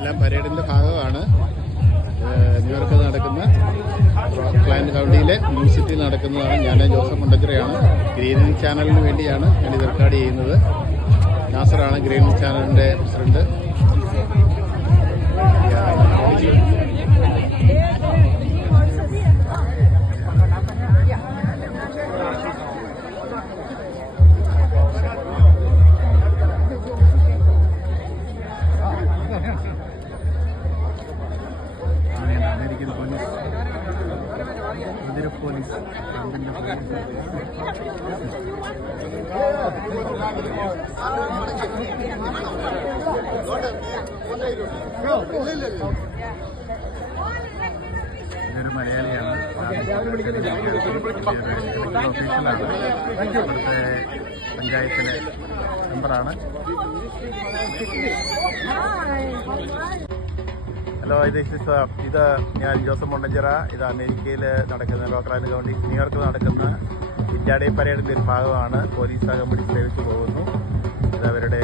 എല്ലാം പരേഡിന്റെ ഭാഗമാണ് ന്യൂയോർക്കിൽ നടക്കുന്ന റോക്ക്ലാൻഡ് കൗണ്ടിയിലെ മ്യൂസിയത്തിൽ നടക്കുന്നതാണ്. ഞാൻ ജോസഫ് മുണ്ടച്ചിറയാണ് ഗ്രീൻ ചാനലിന് വേണ്ടിയാണ് ഞാൻ ഇത് റെക്കോർഡ് ചെയ്യുന്നത്. നാസറാണ് ഗ്രീൻ ചാനലിന്റെ പ്രസിഡന്റ്. പോലീസ് പോലീസ് ഇതൊരു മലയാളിയാണ്. ഒഫീഷ്യലാണ് ഇവിടുത്തെ പഞ്ചായത്തിലെ മെമ്പറാണ് ഹലോ ഇത് ഷിസാബ് ഇത് ഞാൻ ജോസഫ് മുണ്ടഞ്ചിറ. ഇത് അമേരിക്കയിൽ നടക്കുന്ന ലോക്കറാൻ കൗണ്ടി ന്യൂയോർക്കിൽ നടക്കുന്ന ഇന്ത്യാഡേ പരേഡിന്റെ ഒരു ഭാഗമാണ്. പോലീസ് സംഘം പിടിച്ച് സേവിച്ചു പോകുന്നു. ഇത് അവരുടെ